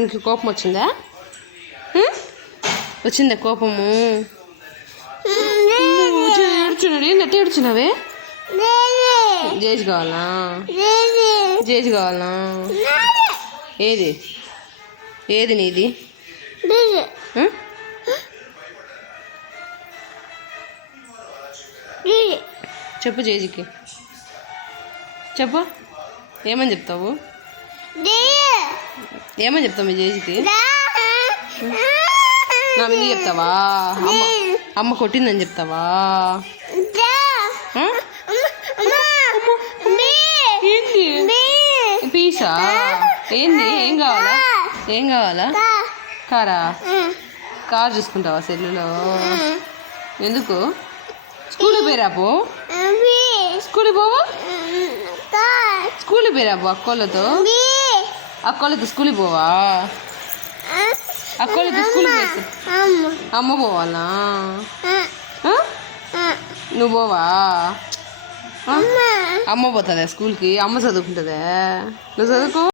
కెమెరామెన్కి కోపం వచ్చిందా? వచ్చిందా కోపము? ఏడ్చున్నాడు. ఏంటంటే ఏడ్చున్నావే? జేజ్ కావాలా? జేజ్ కావాలా? ఏది ఏది నీది? చెప్పు జేజీకి చెప్పు. ఏమని చెప్తావు? ఏమని చెప్తావు మీ జేజీకి? నా మీద చెప్తావా? అమ్మ కొట్టిందని చెప్తావా? ఏంది పీసా? ఏంది? ఏం కావాలా? ఏం కావాలా? కారా? కార్ చూసుకుంటావా సెల్లులో? ఎందుకు? స్కూల్కి పోయిరాపో. స్కూల్కి పోవా? స్కూల్కి పోయిరాపో అక్కోళ్ళతో. అక్కోళ్ళతో స్కూల్కి పోవా? అక్కోళ్ళతో స్కూల్కి పోయి అమ్మ పోవాలా? నువ్వు పోవా? అమ్మ పోతుందా స్కూల్కి? అమ్మ చదువుకుంటుందా? నువ్వు చదువుకో.